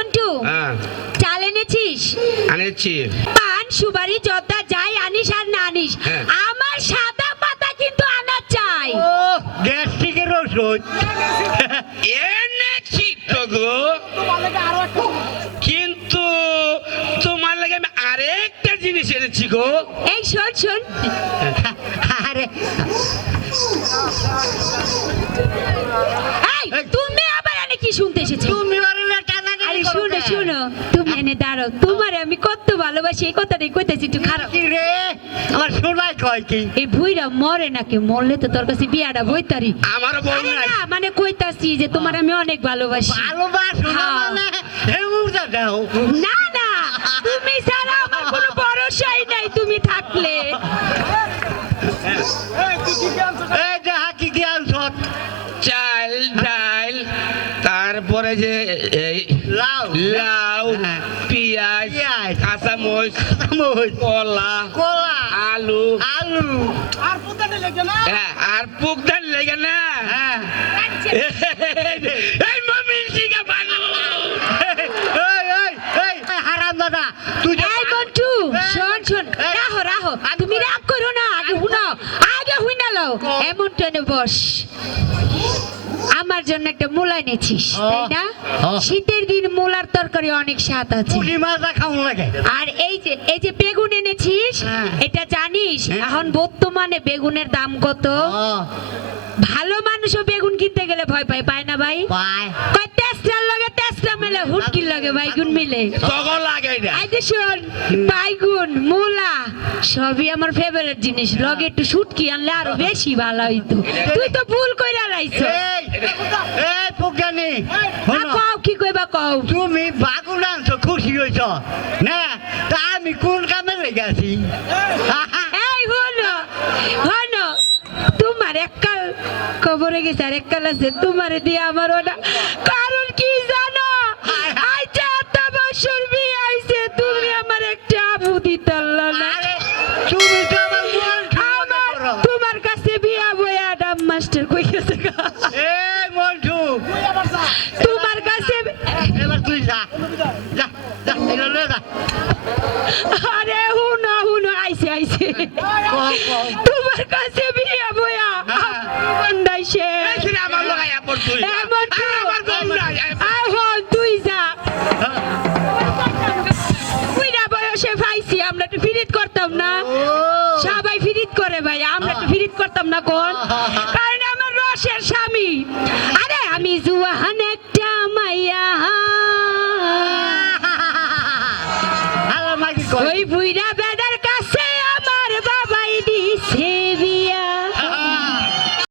বন্টু হ্যাঁ। চাল এনেছিস? আনেছি। পান সুপারি জর্দা যাই আনিস আর না আনিস হ্যাঁ। আমার সাদা পাতা কিন্তু আনা চাই। ও গ্যাস্ট্রিকের ওষুধ এনেছি তো গো। কিন্তু তোমার লাগে আমি আরেকটা জিনিস এনেছি গো। এই শোন শোন। আরে। তুমি আবার এনে কি শুনতে এসেছ? তুমি তুমি এনে দাঁড়াও। তোমার আমি কত ভালোবাসি এই কথাটাই কইতেছি একটু খারাপ। কি রে? আমার শোনাই কয় কি? এই ভুইরা মরে নাকি? মরলে তো তোর কাছে বিয়াটা বইতারি। আমারও বউ নাই। না মানে কইতাছি যে তোমার আমি অনেক ভালোবাসি। ভালোবাসো না হ্যাঁ। মানে? হে মুর্দা দাও। না না তুমি ছাড়া আমার কোনো ভরসাই নাই তুমি থাকলে। এই যে হাকি কি আনছত চাল ডাল তারপরে যে। পেঁয়াজ পেঁয়াজ। কাঁচামরিচ চামচ কলা কলা আলু আলু হ্যাঁ, আর পুকদান লেগে না হ্যাঁ এই মমি শিখা ভালো এই এই এই হারাম দাদা তুই এই বন্ধু শোন শোন রাহো রাহো তুমি রাগ করো না আগে শুনো আগে হুইনা লও এমন টেনে বস জন্য একটা মূলা এনেছিস তাই না? শীতের দিন মূলার তরকারি অনেক স্বাদ আছে। আর এই যে এই যে বেগুন এনেছিস হ্যাঁ। এটা জানিস হ্যাঁ। এখন বর্তমানে বেগুনের দাম কত? ভালো মানুষও বেগুন কিনতে গেলে ভয় পায় পায় না ভাই? কয় তেসরার লগে তেসরা মিলে হুটকির লগে বাইগুন মিলে। তখন লাগে না যে শোন বাইগুন মূলা সবই আমার ফেভারিট জিনিস। লগে একটু শুটকি আনলে আরও বেশি ভালো হইতো। তুই তো ভুল কইরা লাইছ কও কি কইবা কও? তুমি বাগুন আনছো খুশি হয়েছ না তা আমি কোন কামে লেগেছি এই হলো। হলো। তোমার এককাল কবরে গেছে আর এককাল আছে। তোমারে দিয়ে আমার ওটা কারণ কি জানো? আইছে এত বছর বিয়ে আইছে তুমি আমার একটা আবু না। তুমি তো আমার মন আমার করো তোমার কাছে বিয়া বয়া ডাম মাস্টার কই গেছে গা? এই মন্টু তোমার কাছে এবার তুই যা যা যা এলো লে যা আরে হুনো হুনো আইছে আইছে। তোমার কাছে বিয়া বয়া ছেলে আমার লাগাই আপন তুই এমন তো আর আমার বউ নাই আয় হন তুই যা কুইরা বয়সে পাইছি আমরা একটু ফিরিত করতাম না সবাই ফিরিত করে ভাই আমরা একটু ফিরিত করতাম না কোন কারণ আমার রসের স্বামী আরে আমি জুয়ান ભૂઈ ભૂઈ જા બે